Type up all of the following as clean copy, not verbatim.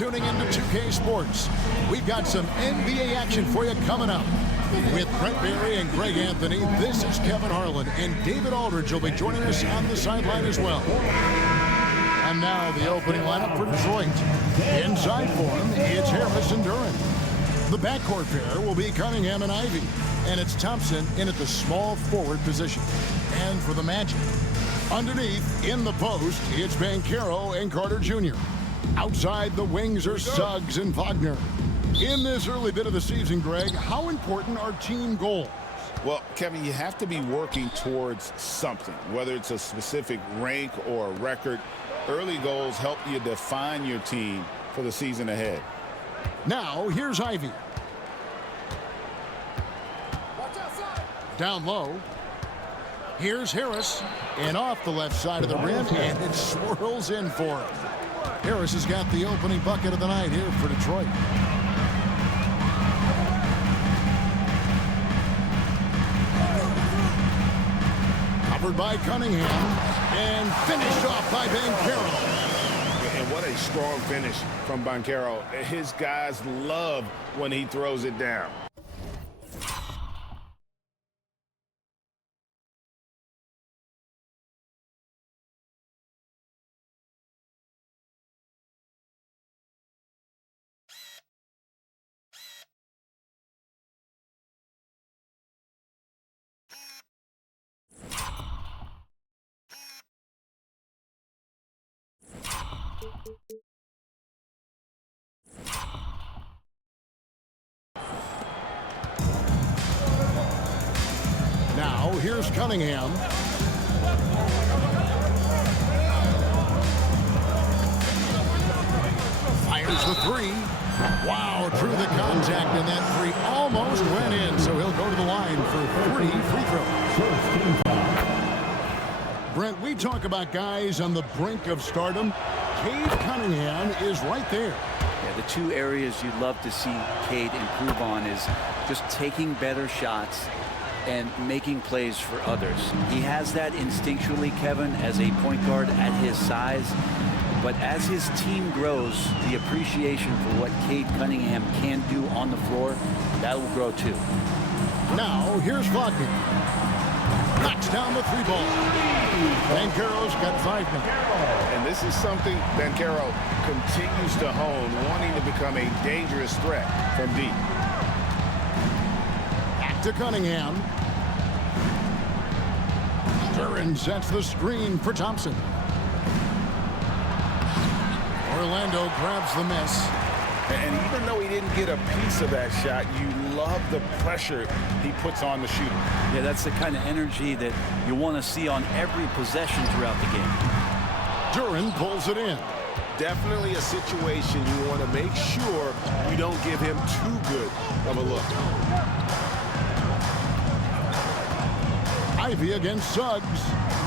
tuning into 2K Sports. We've got some NBA action for you coming up. With Brent Barry and Greg Anthony, this is Kevin Harlan, and David Aldridge will be joining us on the sideline as well. And now the opening lineup for Detroit. Inside for him, it's Harris and Duran. The backcourt pair will be Cunningham and Ivy, and it's Thompson in at the small forward position. And for the Magic, underneath, in the post, it's Banchero and Carter Jr. Outside the wings are Suggs and Wagner. In this early bit of the season, Greg, how important are team goals? Well, Kevin, you have to be working towards something, whether it's a specific rank or a record. Early goals help you define your team for the season ahead. Now, here's Ivy. Down low. Here's Harris. And off the left side of the rim, and it swirls in for him. Harris has got the opening bucket of the night here for Detroit. Covered by Cunningham, and finished off by Banchero. And what a strong finish from Banchero. His guys love when he throws it down. Now, here's Cunningham. Fires the three. Wow, through the contact, and that three almost went in, so he'll go to the line for 3 free throws. Brent, we talk about guys on the brink of stardom. Cade Cunningham is right there. Yeah, the two areas you'd love to see Cade improve on is just taking better shots and making plays for others. He has that instinctually, Kevin, as a point guard at his size. But as his team grows, the appreciation for what Cade Cunningham can do on the floor, that will grow too. Now, here's Wagner. Knocks down the three ball. Banchero's got 5 now. And this is something Banchero continues to hone, wanting to become a dangerous threat from deep. Back to Cunningham. Duran sets the screen for Thompson. Orlando grabs the miss. And even though he didn't get a piece of that shot, you love the pressure he puts on the shooter. Yeah, that's the kind of energy that you want to see on every possession throughout the game. Duran pulls it in. Definitely a situation you want to make sure you don't give him too good of a look. Ivy against Suggs.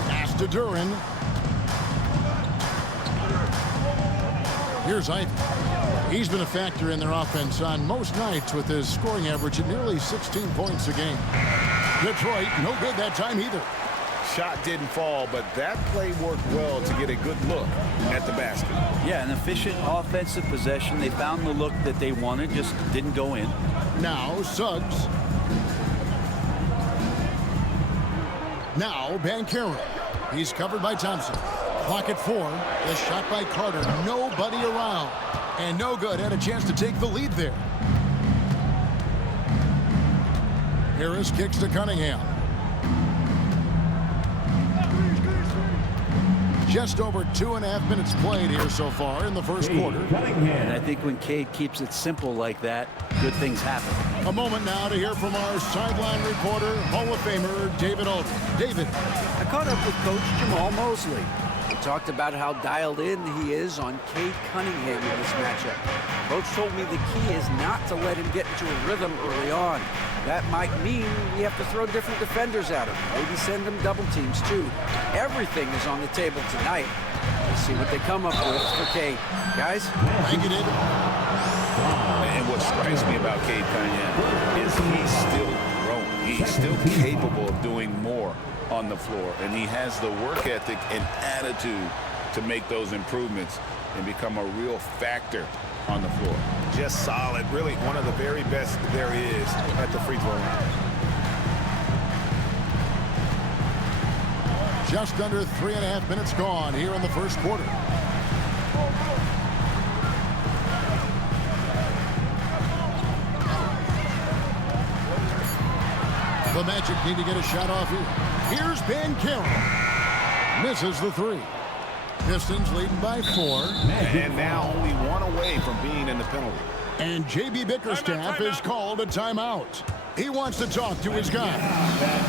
Pass to Duran. Here's Ivy. He's been a factor in their offense on most nights with his scoring average at nearly 16 points a game. Detroit, no good that time either. Shot didn't fall, but that play worked well to get a good look at the basket. Yeah, an efficient offensive possession. They found the look that they wanted, just didn't go in. Now Suggs. Now Banchero. He's covered by Thompson. Clock at 4. The shot by Carter. Nobody around. And no good. Had a chance to take the lead there. Harris kicks to Cunningham. Just over 2.5 minutes played here so far in the first quarter. And I think when Cade keeps it simple like that, good things happen. A moment now to hear from our sideline reporter, Hall of Famer David Aldridge. David. I caught up with Coach Jamal Mosley. He talked about how dialed in he is on Cade Cunningham in this matchup. Coach told me the key is not to let him get into a rhythm early on. That might mean we have to throw different defenders at him. Maybe send him double teams too. Everything is on the table tonight. Let's see what they come up with for Cade. Guys? Thank you, David. And what strikes me about Cade Cunningham is he's still growing. He's still capable of doing more on the floor, and he has the work ethic and attitude to make those improvements. and become a real factor on the floor. Just solid. Really one of the very best there is at the free throw line. Just under 3.5 minutes gone here in the first quarter. The Magic need to get a shot off here. Here's Carroll. Misses the three. Pistons leading by 4. And now only one away from being in the penalty. And J.B. Bickerstaff is called a timeout. He wants to talk to his guy.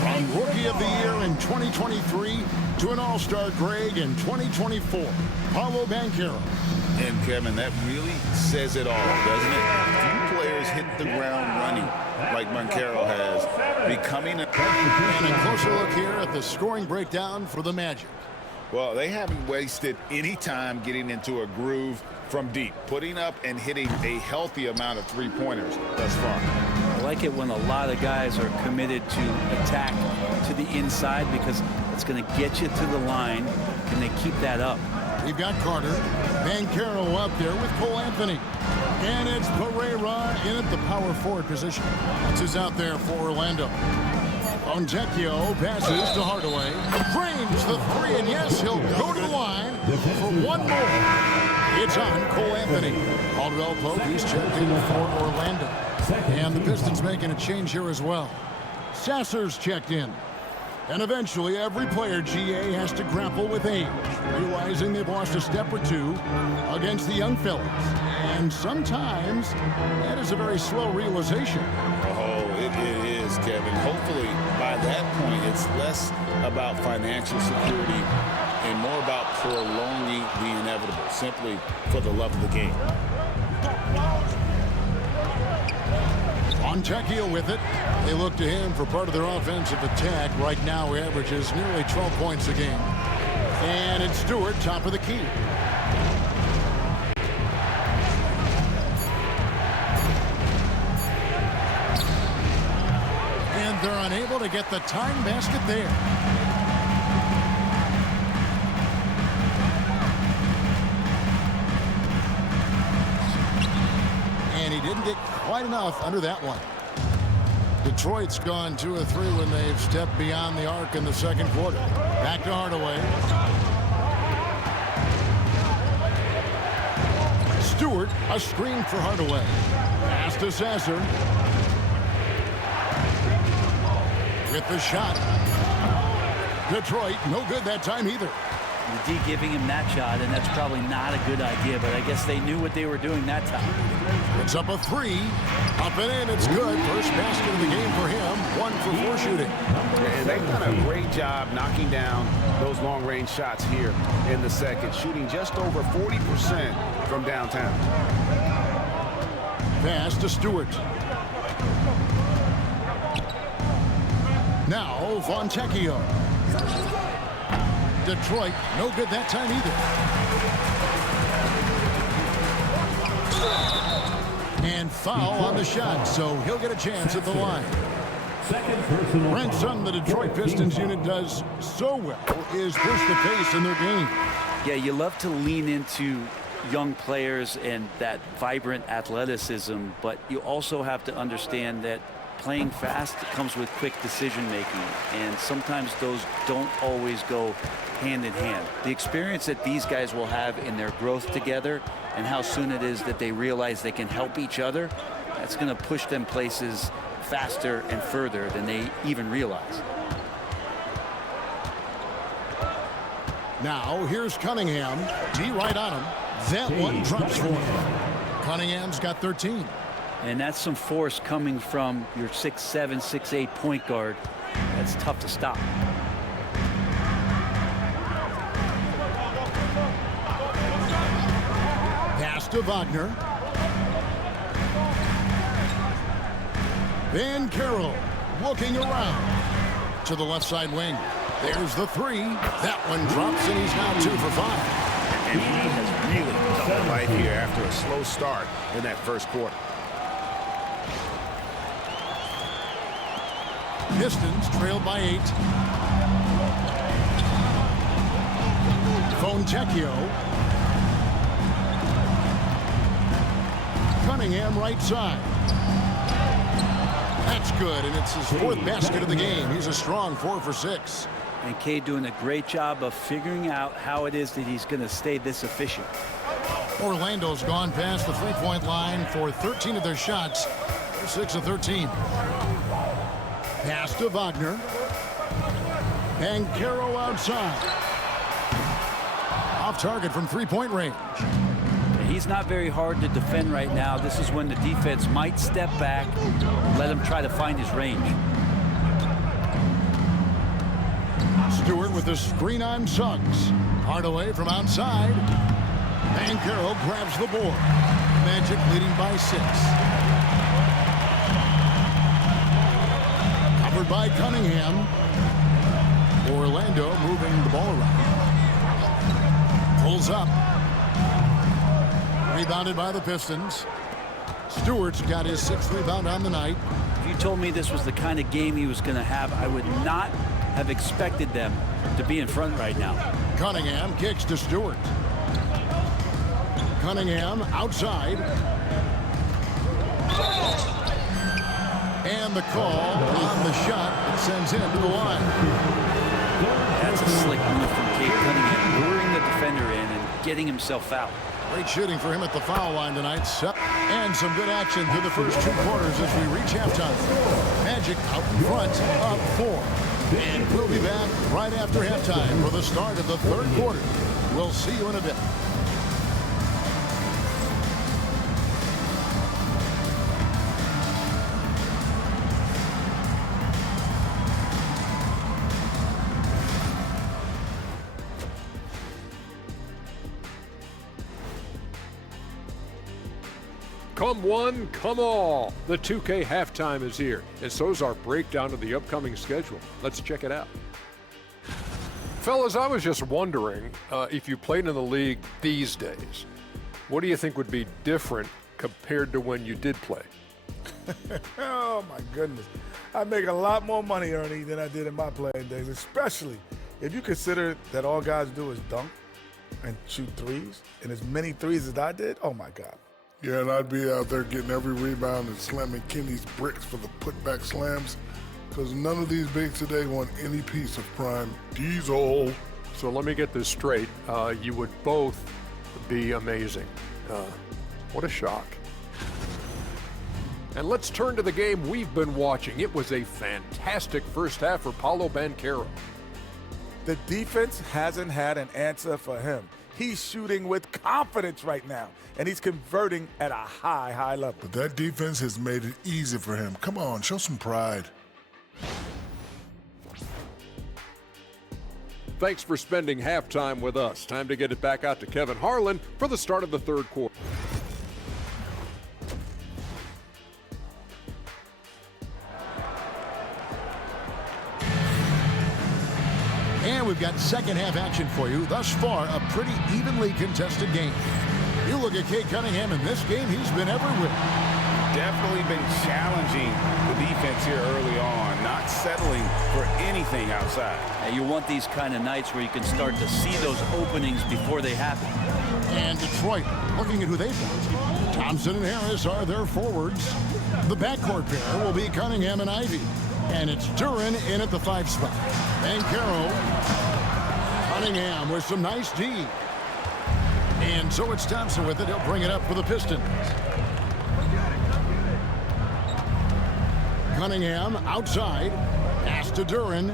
From Rookie of the Year in 2023 to an All-Star Greg in 2024, Paolo Banchero. And Kevin, that really says it all, doesn't it? Few players hit the ground running like Banchero has, becoming a... And a closer look here at the scoring breakdown for the Magic. Well, they haven't wasted any time getting into a groove from deep, putting up and hitting a healthy amount of three-pointers thus far. I like it when a lot of guys are committed to attack to the inside because it's going to get you to the line. Can they keep that up? We've got Carter, Banchero up there with Cole Anthony. And it's Pereira in at the power forward position. This is out there for Orlando. Fontecchio passes to Hardaway. Frames the three, and yes, he'll go to the line for one more. It's on Cole Anthony. Caldwell Pope, he's checked in for Orlando. And the Pistons making a change here as well. Sasser's checked in. And eventually, every player, GA, has to grapple with age, realizing they've lost a step or two against the young fellas. And sometimes, that is a very slow realization. Oh, it is, Kevin. Hopefully, by that point, it's less about financial security and more about prolonging the inevitable, simply for the love of the game. Fontecchio with it. They look to him for part of their offensive attack. Right now, he averages nearly 12 points a game. And it's Stewart, top of the key. And they're unable to get the tying basket there. And he didn't get quite enough under that one. Detroit's gone 2 of 3 when they've stepped beyond the arc in the second quarter. Back to Hardaway. Stewart, a screen for Hardaway. Pass to Sasser. With the shot. Detroit, no good that time either. The D giving him that shot, and that's probably not a good idea, but I guess they knew what they were doing that time. It's up a 3. Up and in, it's good. First basket of the game for him. 1 for 4 shooting. And they've done a great job knocking down those long-range shots here in the second, shooting just over 40% from downtown. Pass to Stewart. Now, Fontecchio. Detroit, no good that time either. And foul on the shot, so he'll get a chance at the line. Brent, something the Detroit Pistons unit does so well is push the pace in their game. Yeah, you love to lean into young players and that vibrant athleticism, but you also have to understand that playing fast comes with quick decision making, and sometimes those don't always go hand in hand. The experience that these guys will have in their growth together and how soon it is that they realize they can help each other, that's going to push them places faster and further than they even realize. Now here's Cunningham. D right on him. That one drops for him. Cunningham's got 13. And that's some force coming from your 6'7", 6'8" point guard. That's tough to stop. Pass to Wagner. Banchero looking around to the left side wing. There's the 3. That one drops, and he's now 2 for 5. And he has really come to life here after a slow start in that first quarter. Pistons trailed by 8. Fontecchio. Cunningham right side. That's good, and it's his 4th basket of the game. He's a strong 4 for 6. And Cade doing a great job of figuring out how it is that he's going to stay this efficient. Orlando's gone past the 3-point line for 13 of their shots. They're 6 of 13. Pass to Wagner. And Caro outside. Off target from 3-point range. He's not very hard to defend right now. This is when the defense might step back, let him try to find his range. Stewart with the screen on Suggs. Hardaway from outside. And Caro grabs the board. Magic leading by 6. Covered by Cunningham. Orlando moving the ball around. Pulls up. Rebounded by the Pistons. Stewart's got his 6th rebound on the night. If you told me this was the kind of game he was going to have, I would not have expected them to be in front right now. Cunningham kicks to Stewart. Cunningham outside. And the call on the shot that sends him to the line. That's a slick move from Cade Cunningham, luring the defender in and getting himself out. Great shooting for him at the foul line tonight. And some good action through the first 2 quarters as we reach halftime. Magic out in front, up 4. And we'll be back right after halftime for the start of the 3rd quarter. We'll see you in a bit. Come one, come all. The 2K halftime is here, and so is our breakdown of the upcoming schedule. Let's check it out. Fellas, I was just wondering if you played in the league these days, what do you think would be different compared to when you did play? Oh, my goodness. I make a lot more money, Ernie, than I did in my playing days, especially if you consider that all guys do is dunk and shoot threes, and as many threes as I did, oh, my God. Yeah, and I'd be out there getting every rebound and slamming Kenny's bricks for the putback slams, because none of these bigs today want any piece of prime diesel. So let me get this straight. You would both be amazing. What a shock. And let's turn to the game we've been watching. It was a fantastic first half for Paolo Banchero. The defense hasn't had an answer for him. He's shooting with confidence right now, and he's converting at a high, high level. But that defense has made it easy for him. Come on, show some pride. Thanks for spending halftime with us. Time to get it back out to Kevin Harlan for the start of the 3rd quarter. And we've got second half action for you. Thus far, a pretty evenly contested game. You look at Cade Cunningham in this game, he's been everywhere. Definitely been challenging the defense here early on, not settling for anything outside. You want these kind of nights where you can start to see those openings before they happen. And Detroit, looking at who they've got. Thompson and Harris are their forwards. The backcourt pair will be Cunningham and Ivy. And it's Duren in at the 5 spot. And Caro. Cunningham with some nice D. And so it's Thompson with it. He'll bring it up for the Pistons. Cunningham outside. Pass to Duren.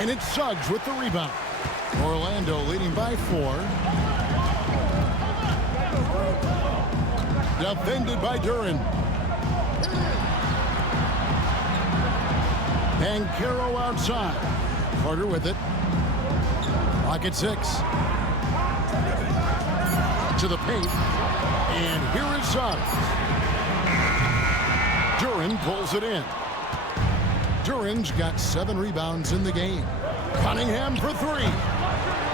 And it's Suggs with the rebound. Orlando leading by 4. Defended by Duren. And Caro outside. Carter with it. Clock at 6. To the paint. And here is Suggs. Duren pulls it in. Duren's got 7 rebounds in the game. Cunningham for 3.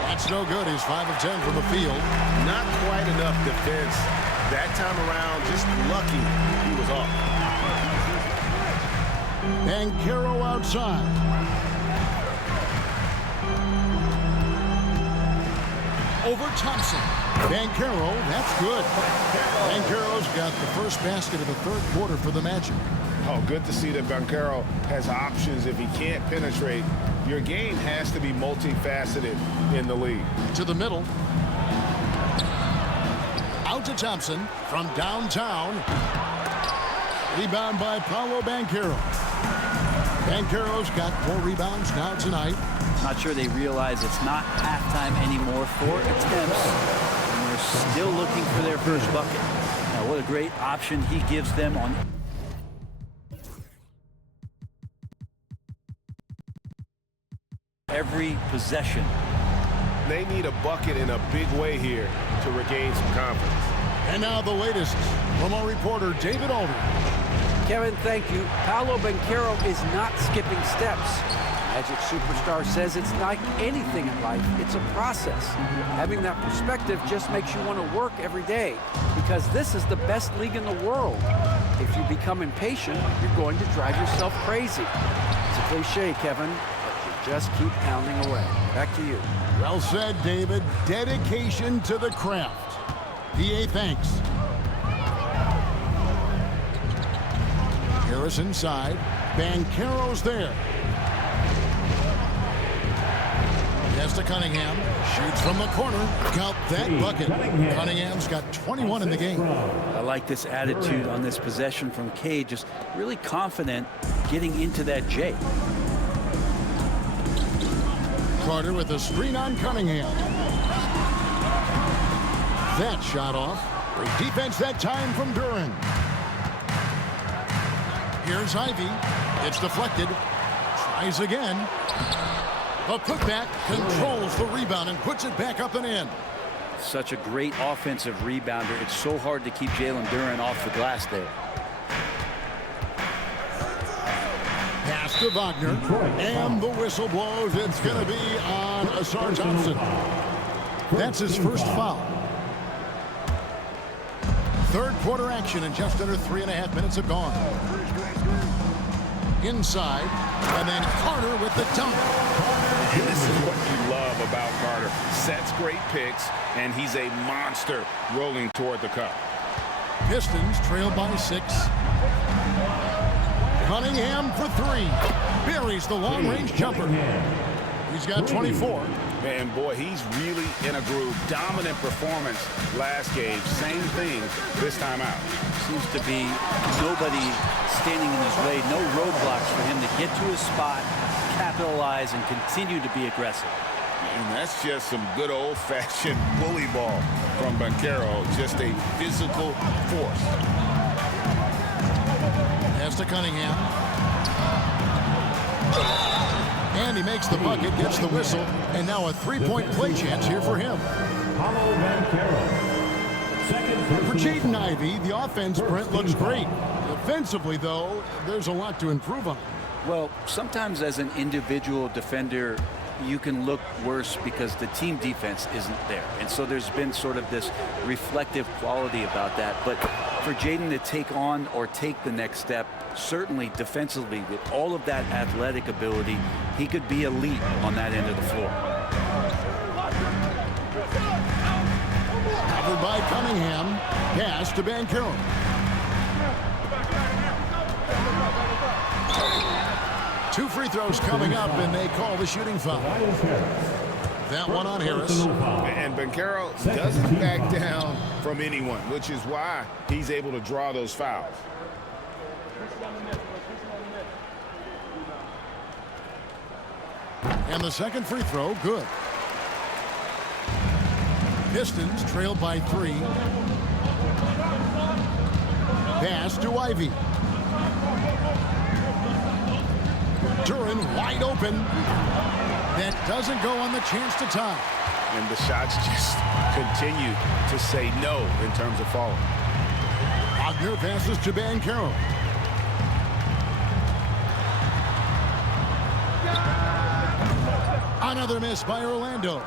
That's no good. He's 5 of 10 from the field. Not quite enough defense. That time around, just lucky he was off. And Caro outside. over Thompson. Banchero, that's good. Banchero's got the first basket of the third quarter for the Magic. Oh, good to see that Banchero has options if he can't penetrate. Your game has to be multifaceted in the league. To the middle. Out to Thompson from downtown. Rebound by Paolo Banchero. Banchero's got 4 rebounds now tonight. Not sure they realize it's not halftime anymore. 4 attempts, and they're still looking for their first bucket. Now, what a great option he gives them on every possession. They need a bucket in a big way here to regain some confidence. And now the latest from our reporter, David Alder. Kevin, thank you. Paolo Banchero is not skipping steps. Magic superstar says it's like anything in life. It's a process. Having that perspective just makes you want to work every day because this is the best league in the world. If you become impatient, you're going to drive yourself crazy. It's a cliche, Kevin, but you just keep pounding away. Back to you. Well said, David. Dedication to the craft. PA thanks. Harris inside. Banchero's there. Pass to Cunningham. Shoots from the corner. Count that bucket. Cunningham's got 21 in the game. I like this attitude on this possession from Cade. Just really confident getting into that J. Carter with a screen on Cunningham. That shot off. Great defense that time from Duran. Here's Ivy. It's deflected. Tries again. A putback controls the rebound and puts it back up and in. Such a great offensive rebounder. It's so hard to keep Jalen Duran off the glass there. Pass to Wagner. And the whistle blows. It's going to be on Asar Thompson. That's his first foul. Third quarter action and just under 3.5 minutes have gone. Inside, and then Carter with the dunk. And this is what you love about Carter. Sets great picks, and he's a monster rolling toward the cup. Pistons trail by 6. Cunningham for 3. Buries the long-range jumper. He's got 24. Man, boy, he's really in a groove. Dominant performance last game. Same thing this time out. Seems to be nobody standing in his way. No roadblocks for him to get to his spot, capitalize, and continue to be aggressive. And that's just some good old-fashioned bully ball from Banchero. Just a physical force. Pass to Cunningham. And he makes the bucket, gets the whistle, and now a 3-point play chance here for him. For Jaden Ivey, the offense, Brent, looks great. Defensively, though, there's a lot to improve on. Well, sometimes as an individual defender, you can look worse because the team defense isn't there. And so there's been sort of this reflective quality about that. But for Jaden to take on or take the next step, certainly defensively with all of that athletic ability, he could be elite on that end of the floor. Covered by Cunningham. Pass to Banchero. Two free throws coming up, and they call the shooting foul. That one on Harris. And Banchero doesn't back down from anyone, which is why he's able to draw those fouls. And the second free throw, good. Pistons trailed by 3. Pass to Ivy. Duran wide open. That doesn't go on the chance to tie. And the shots just continue to say no in terms of falling. Wagner passes to Banchero. Another miss by Orlando.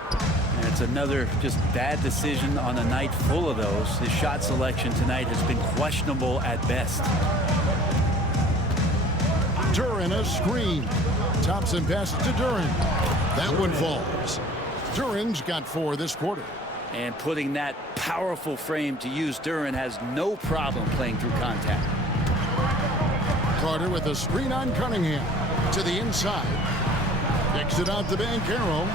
And it's another just bad decision on a night full of those. His shot selection tonight has been questionable at best. Duran a screen. Thompson passes to Duran. That one falls. Duran's got 4 this quarter. And putting that powerful frame to use, Duran has no problem playing through contact. Carter with a screen on Cunningham. To the inside. Kicks it out to Banchero.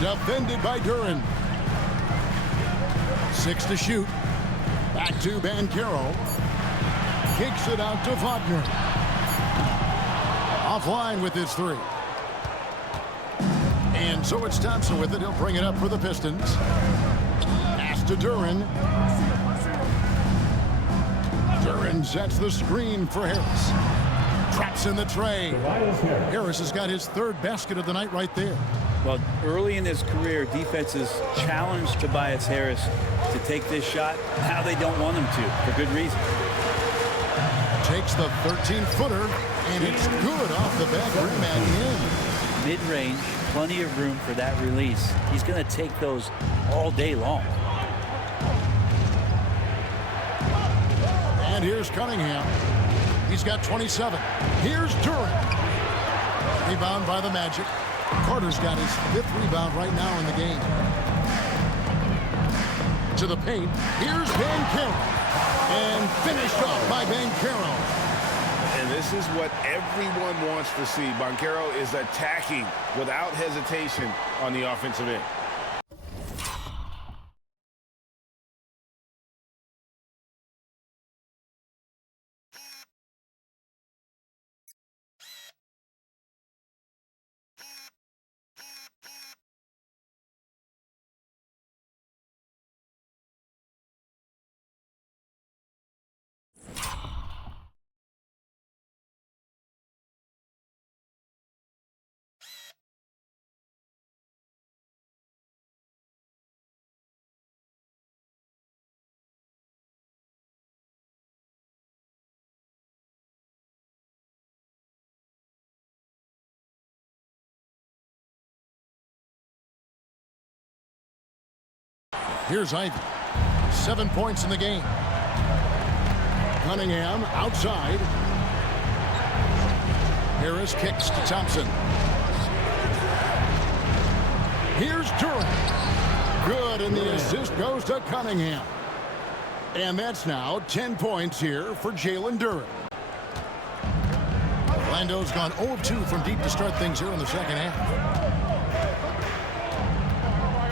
Defended by Duran. 6 to shoot. Back to Banchero. Kicks it out to Wagner. Offline with his 3. And so it's Thompson with it. He'll bring it up for the Pistons. Pass to Duran. Duran sets the screen for Harris. Traps in the tray. Harris has got his 3rd basket of the night right there. Well, early in his career, defenses challenged Tobias Harris to take this shot. Now they don't want him to, for good reason. Takes the 13-footer, and it's good off the back rim and in. Mid-range, plenty of room for that release. He's going to take those all day long. And here's Cunningham. He's got 27. Here's Duran. Rebound by the Magic. Carter's got his 5th rebound right now in the game. To the paint. Here's Banchero. And finished off by Banchero. And this is what everyone wants to see. Banchero is attacking without hesitation on the offensive end. Here's Ivy. 7 points in the game. Cunningham outside. Harris kicks to Thompson. Here's Duran. Good, and the assist goes to Cunningham. And that's now 10 points here for Jalen Duran. Orlando's gone 0 of 2 from deep to start things here in the second half.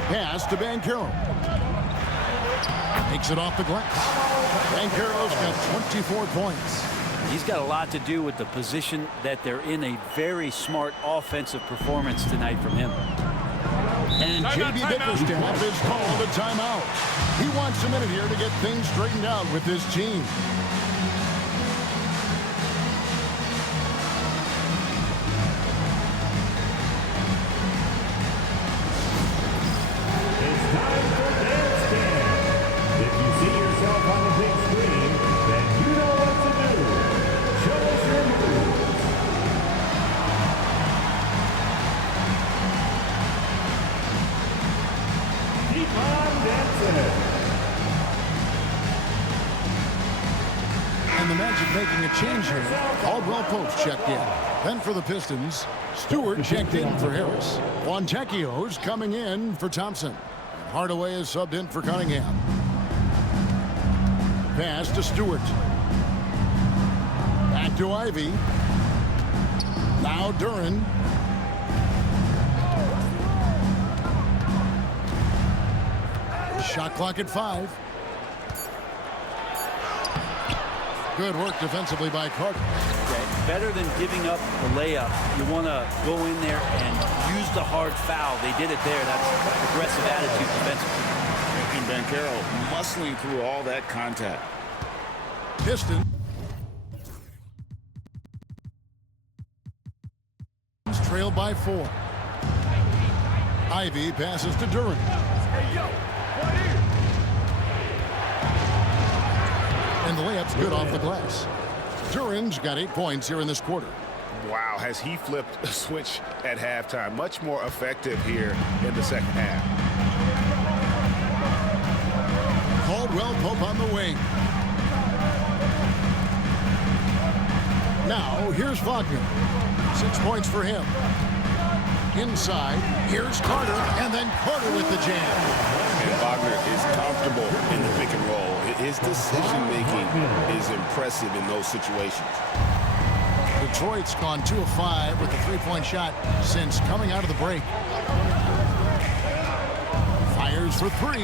Pass to Banchero. Takes it off the glass. Banchero's got 24 points. He's got a lot to do with the position that they're in. A very smart offensive performance tonight from him. And J.B. Bickerstaff is called a timeout. He wants a minute here to get things straightened out with his team. And the Magic making a change here. Caldwell Pope checked in. Then for the Pistons, Stewart checked in for Harris. Fontecchio's coming in for Thompson. Hardaway is subbed in for Cunningham. Pass to Stewart. Back to Ivy. Now Duran. Shot clock at 5. Good work defensively by Carter. Okay. Better than giving up the layup, you want to go in there and use the hard foul. They did it there. That's aggressive attitude defensively. And Banchero muscling through all that contact. Pistons trailed by 4. Ivy passes to Duran. And the layup's good off the glass. Duran's got 8 points here in this quarter. Wow, has he flipped a switch at halftime. Much more effective here in the second half. Caldwell Pope on the wing. Now, here's Wagner. 6 points for him. inside. Here's Carter, and then Carter with the jam. And Wagner is comfortable in the pick and roll. His decision-making is impressive in those situations. Detroit's gone 2 of 5 with the three-point shot since coming out of the break. Fires for 3.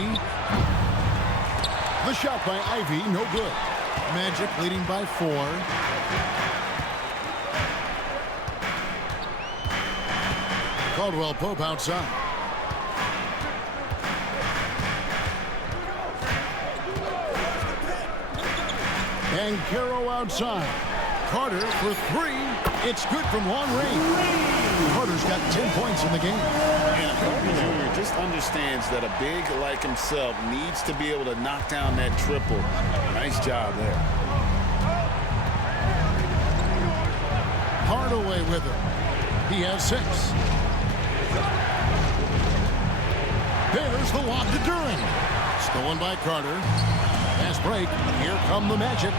The shot by Ivy, no good. Magic leading by 4. Caldwell Pope outside. And Caro outside. Carter for 3. It's good from long range. Carter's got 10 points in the game. And Carter Jr. just understands that a big like himself needs to be able to knock down that triple. Nice job there. Hardaway with him. He has 6. There's the lob to Duren. Stolen by Carter. Fast break. Here come the Magic.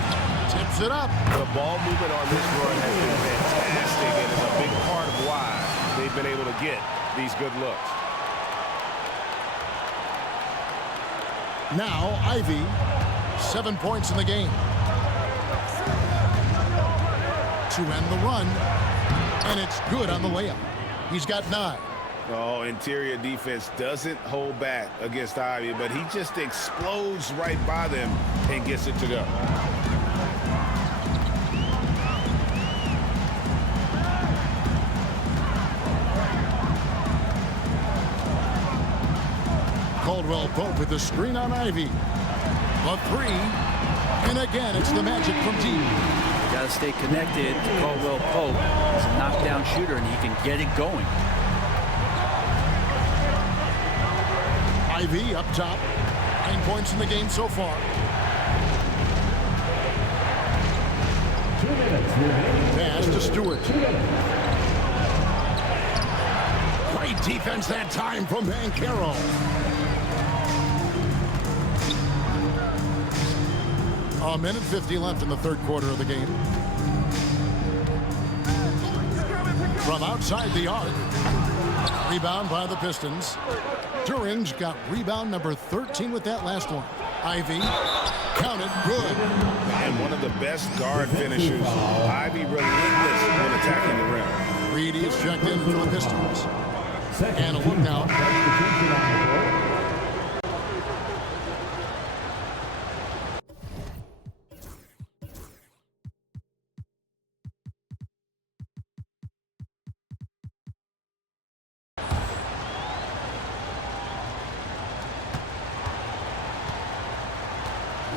Tips it up. The ball movement on this run has been fantastic and is a big part of why they've been able to get these good looks. Now Ivy, 7 points in the game. To end the run, and it's good on the layup. He's got 9. Oh, interior defense doesn't hold back against Ivy, but he just explodes right by them and gets it to go. Caldwell Pope with the screen on Ivy. A 3, and again it's the Magic from deep. Got to stay connected to Caldwell Pope. He's a knockdown shooter, and he can get it going. Ivy up top. 9 points in the game so far. 2 minutes. Pass to Stewart. Great defense that time from Banchero. A minute 50 left in the third quarter of the game. From outside the arc. Rebound by the Pistons. Duren's got rebound number 13 with that last one. Ivy, counted, good. And one of the best guard finishers. Ivy relentless when attacking the rim. Reedy is checked in for the Pistons. And a look now.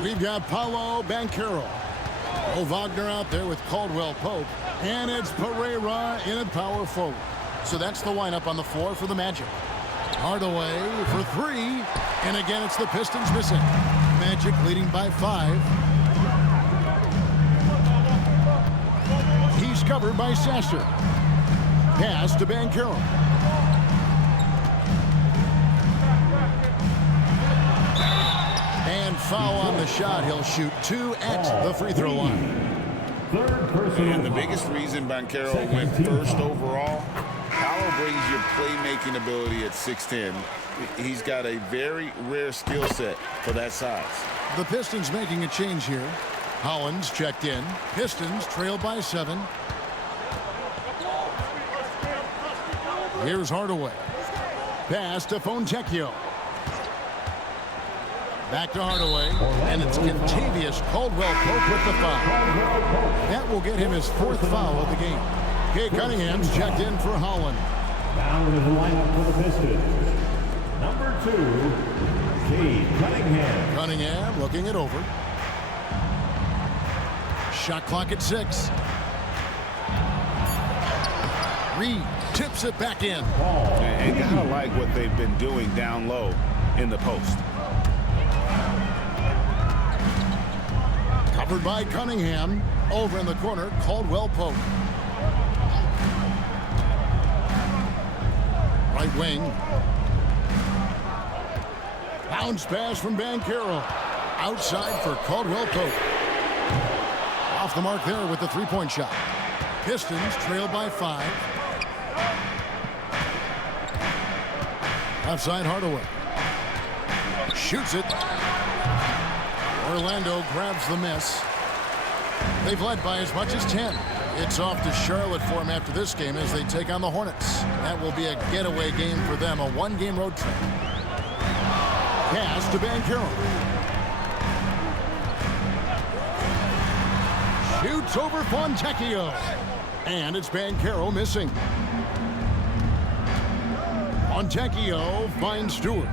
We've got Paolo Banchero. Wagner out there with Caldwell Pope. And it's Pereira in at power forward. So that's the lineup on the floor for the Magic. Hardaway for 3. And again, it's the Pistons missing. Magic leading by 5. He's covered by Sasser. Pass to Banchero. And foul on the shot. He'll shoot 2 at the free throw line. And the biggest reason Banchero went first overall, Paolo brings your playmaking ability at 6'10". He's got a very rare skill set for that size. The Pistons making a change here. Hollins checked in. Pistons trail by 7. Here's Hardaway. Pass to Fontecchio. Back to Hardaway, and it's Contavious Caldwell Pope with the foul. That will get him his 4th foul of the game. Kay Cunningham's checked in for Holland. Now into the lineup for the Pistons. Number 2, Kay Cunningham. Cunningham looking it over. Shot clock at 6. Reed tips it back in. And gotta like what they've been doing down low in the post. Covered by Cunningham. Over in the corner, Caldwell Pope. Right wing. Bounce pass from Banchero. Outside for Caldwell Pope. Off the mark there with the 3-point shot. Pistons trail by 5. Outside Hardaway. Shoots it. Orlando grabs the miss. They've led by as much as 10. It's off to Charlotte for them after this game as they take on the Hornets. That will be a getaway game for them, a one-game road trip. Pass to Banchero. Shoots over Fontecchio. And it's Banchero missing. Fontecchio finds Stewart.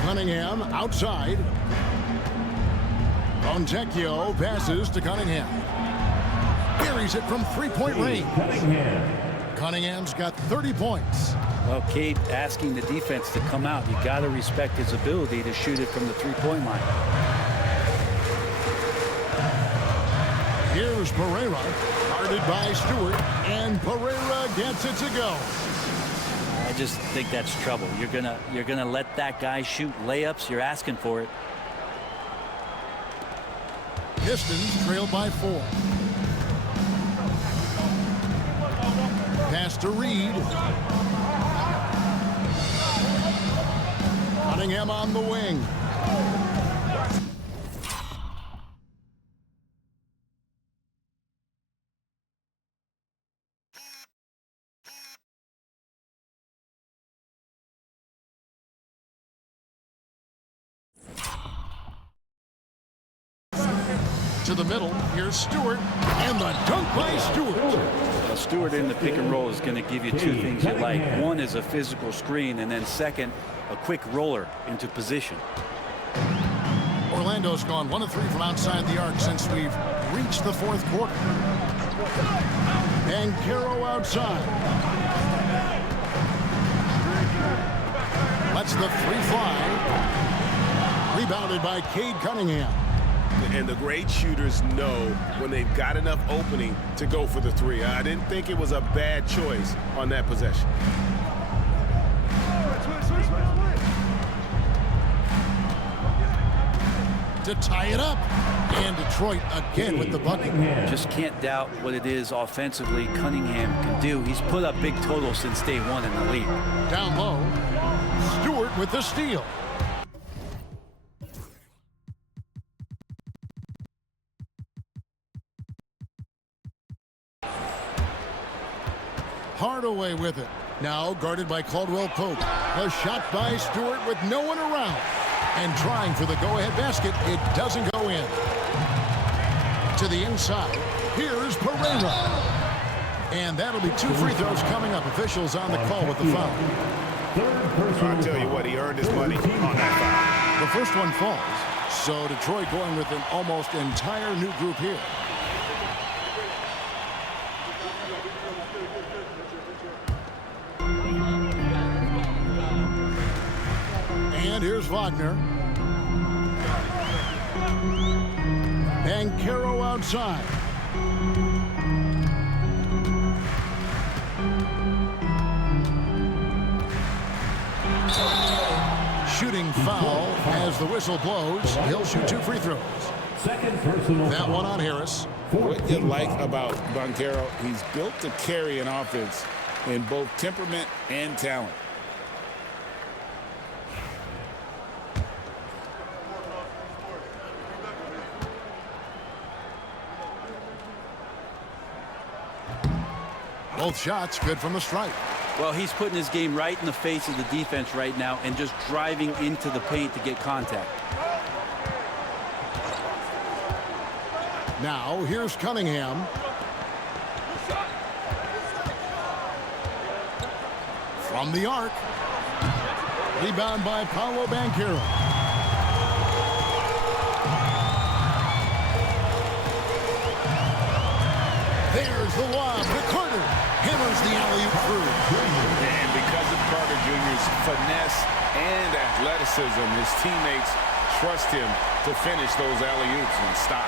Cunningham outside. Fontecchio passes to Cunningham. Buries it from three-point range. Cunningham's got 30 points. Well, Cade asking the defense to come out. You got to respect his ability to shoot it from the three-point line. Here's Pereira, guarded by Stewart, and Pereira gets it to go. I just think that's trouble. You're gonna let that guy shoot layups. You're asking for it. Pistons trail by 4. Pass to Reed. Cunningham on the wing. To the middle, here's Stewart, and the dunk by Stewart. Well, Stewart in the pick and roll is going to give you two things you like. One is a physical screen, and then second, a quick roller into position. Orlando's gone 1 of 3 from outside the arc since we've reached the fourth quarter. Banchero outside. Lets the 3 fly. Rebounded by Cade Cunningham. And the great shooters know when they've got enough opening to go for the 3. I didn't think it was a bad choice on that possession. To tie it up. And Detroit again with the bucket. Just can't doubt what it is offensively Cunningham can do. He's put up big totals since day 1 in the league. Down low. Stewart with the steal. Hardaway with it. Now guarded by Caldwell Pope. A shot by Stewart with no one around. And trying for the go-ahead basket. It doesn't go in. To the inside. Here's Pereira. And that'll be 2 free throws coming up. Officials on the call with the foul. I'll tell you what, he earned his money on that foul. The first one falls. So Detroit going with an almost entire new group here. And here's Wagner. Banchero outside. Shooting foul as the whistle blows. He'll shoot 2 free throws. That one on Harris. What you like about Banchero, he's built to carry an offense in both temperament and talent. Both shots good from the stripe. Well, he's putting his game right in the face of the defense right now and just driving into the paint to get contact. Now, here's Cunningham. From the arc. Rebound by Paolo Banchero. There's the lob to Carter. Hammers the alley-oop through. And because of Carter Jr.'s finesse and athleticism, his teammates trust him to finish those alley-oops and stop.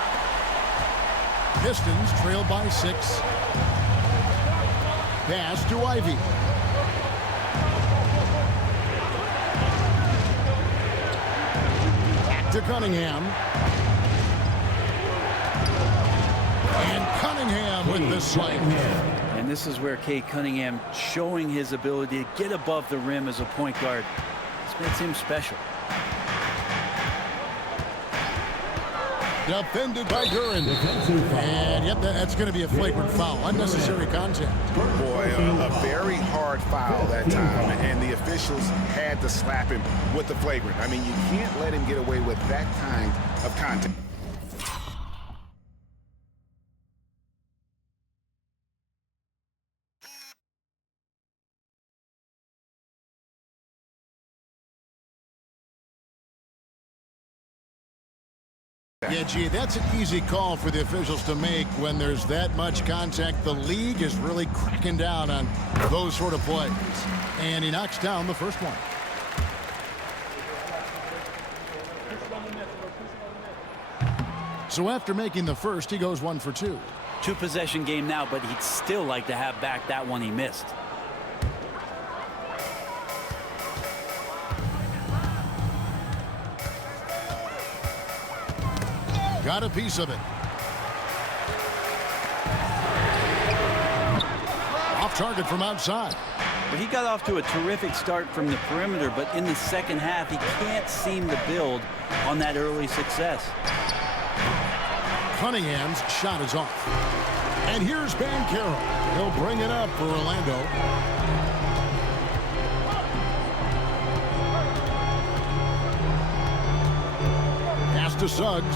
Pistons trail by 6. Pass to Ivy. Back to Cunningham. And Cunningham with the slam. And this is where Cade Cunningham showing his ability to get above the rim as a point guard. This makes him special. Defended by Duran. And yep, that's going to be a flagrant foul. Unnecessary contact. Boy, a very hard foul that time, and the officials had to slap him with the flagrant. I mean, you can't let him get away with that kind of contact. Yeah, gee, that's an easy call for the officials to make when there's that much contact. The league is really cracking down on those sort of plays. And he knocks down the first one. So after making the first, he goes 1 for 2. Two-possession game now, but he'd still like to have back that one he missed. Got a piece of it. Off target from outside. But he got off to a terrific start from the perimeter, but in the second half, he can't seem to build on that early success. Cunningham's shot is off. And here's Banchero. He'll bring it up for Orlando. Pass to Suggs.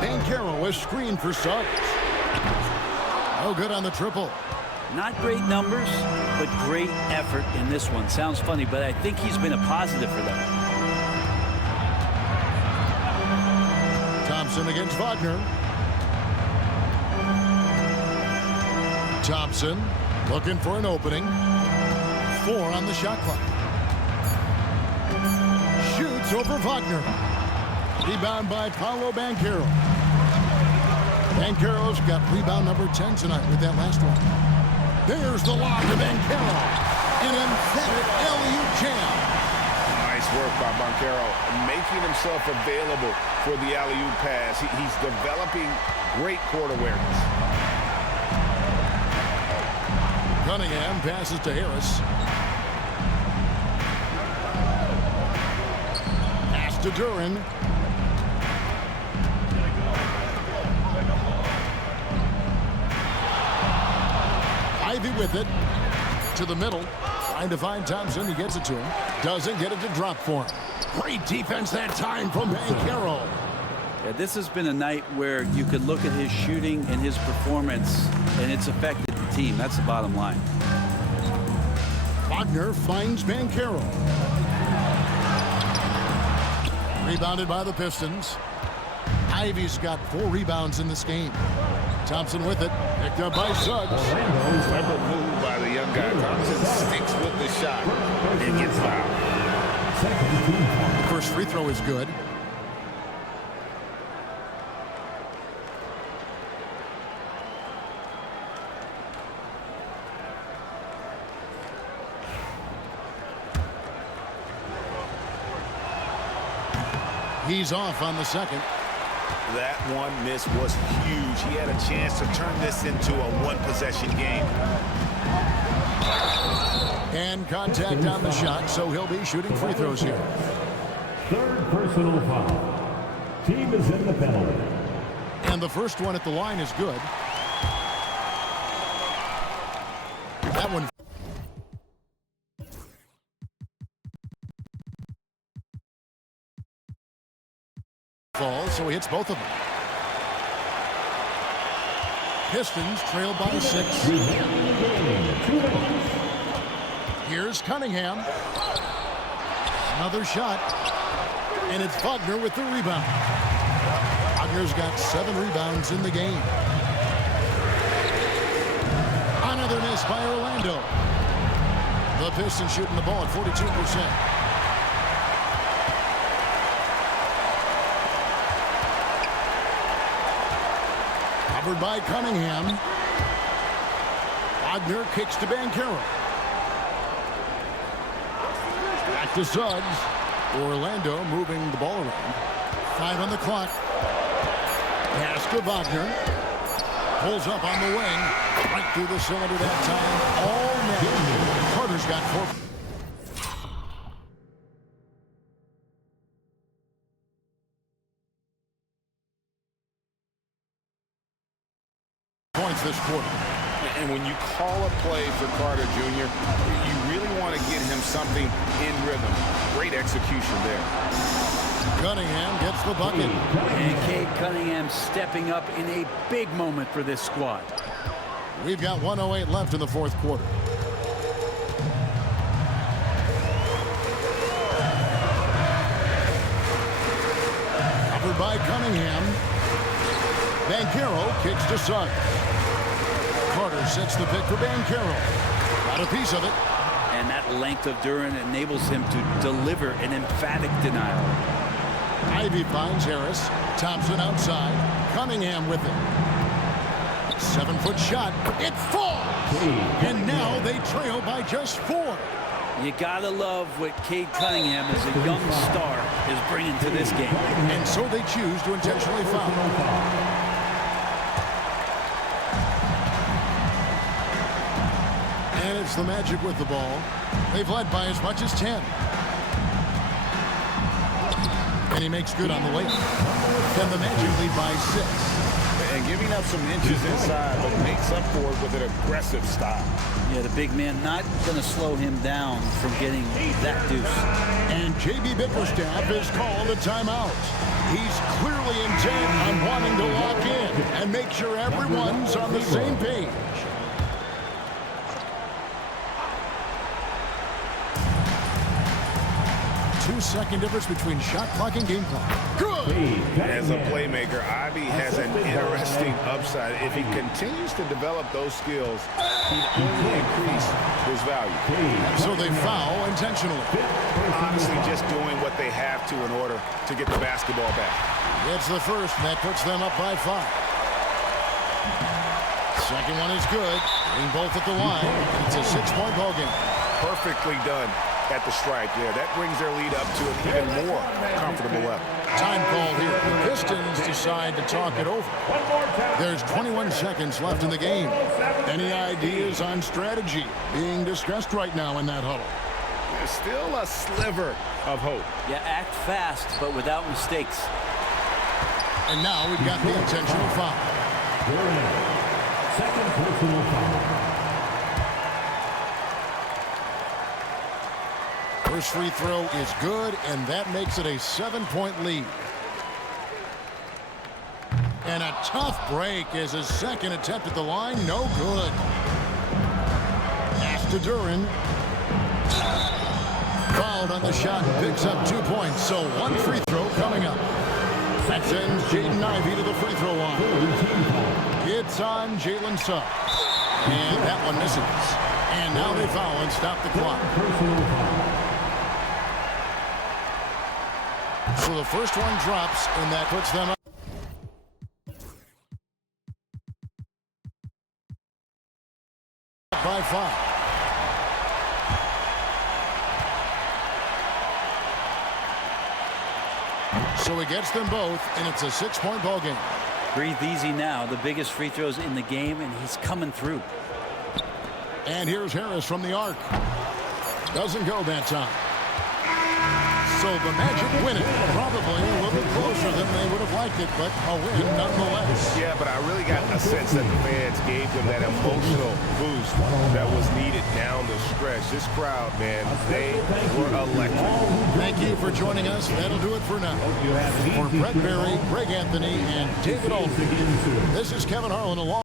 Banchero is screened for Suggs. No good on the triple. Not great numbers, but great effort in this one. Sounds funny, but I think he's been a positive for them. Thompson against Wagner. Thompson looking for an opening. 4 on the shot clock. Shoots over Wagner. Rebound by Paolo Banchero. Banchero's got rebound number 10 tonight with that last one. There's the lob to Banchero. An emphatic alley-oop jam. Nice work by Banchero, making himself available for the alley-oop pass. He's developing great court awareness. Cunningham passes to Harris. Pass to Duran. Ivy with it to the middle, trying to find Thompson. He gets it to him. Doesn't get it to drop for him. Great defense that time from Banchero. Yeah, this has been a night where you could look at his shooting and his performance, and it's affected the team. That's the bottom line. Wagner finds Banchero. Rebounded by the Pistons. Ivy's got 4 rebounds in this game. Thompson with it, picked up by Suggs. Clever move by the young guy. Thompson sticks with the shot and gets fouled. The first free throw is good. He's off on the second. That one miss was huge. He had a chance to turn this into a one-possession game. And contact on the shot, so he'll be shooting free throws here. Third personal foul. Team is in the penalty. And the first one at the line is good. That one falls, so he hits both of them. Pistons trail by 6. Here's Cunningham. Another shot. And it's Wagner with the rebound. Wagner's got 7 rebounds in the game. Another miss by Orlando. The Pistons shooting the ball at 42%. Covered by Cunningham. Wagner kicks to Banchero. Back to Suggs. Orlando moving the ball around. 5 on the clock. Pass to Wagner. Pulls up on the wing. Right through the cylinder that time. All net. Carter's got 4 points this quarter. And when you call a play for Carter Jr., you really want to get him something in rhythm. Great execution there. Cunningham gets the bucket. And Cade Cunningham stepping up in a big moment for this squad. We've got 1:08 left in the fourth quarter. Covered by Cunningham. Banchero kicks to Suggs. Carter sets the pick for Banchero. Got a piece of it. And that length of Duren enables him to deliver an emphatic denial. Ivy finds Harris. Thompson outside. Cunningham with it. 7-foot shot. It falls. And now they trail by just 4. You gotta love what Cade Cunningham, as a young star, is bringing to this game. And so they choose to intentionally foul. And it's the Magic with the ball. They've led by as much as 10. And he makes good on the late. Then the Magic lead by 6. And giving up some inches inside, but makes up for it with an aggressive style. Yeah, the big man not going to slow him down from getting that deuce. And J.B. Bickerstaff has called a timeout. He's clearly intent on wanting to lock in and make sure everyone's on the same page. Two-second difference between shot clock and game clock. Good! As a playmaker, Ivy has an interesting upside. If he continues to develop those skills, he'd only increase his value. So they foul intentionally. Honestly, just doing what they have to in order to get the basketball back. It's the first, and that puts them up by 5. Second one is good. Hitting both at the line. It's a 6-point ball game. Perfectly done at the strike there. That brings their lead up to an even more comfortable level. Time called here. The Pistons decide to talk it over. There's 21 seconds left in the game. Any ideas on strategy being discussed right now in that huddle? There's still a sliver of hope. Yeah, act fast, but without mistakes. And now we've got the intentional foul. Second personal foul. First free throw is good, and that makes it a 7-point lead. And a tough break as his second attempt at the line. No good. Pass to Duren. Fouled on the shot, picks up 2 points. So 1 free throw coming up. That sends Jaden Ivey to the free throw line. It's on Jalen Suggs. And that one misses. And now they foul and stop the clock. So the first one drops, and that puts them up by 5. So he gets them both, and it's a 6-point ball game. Breathe easy now. The biggest free throws in the game, and he's coming through. And here's Harris from the arc. Doesn't go that time. So the Magic win it. Probably a little bit closer than they would have liked it, but a win nonetheless. Yeah, but I really got a sense that the fans gave them that emotional boost that was needed down the stretch. This crowd, man, they were electric. Thank you for joining us. That'll do it for now. For Brett Berry, Greg Anthony, and David Aldridge, this is Kevin Harlan along.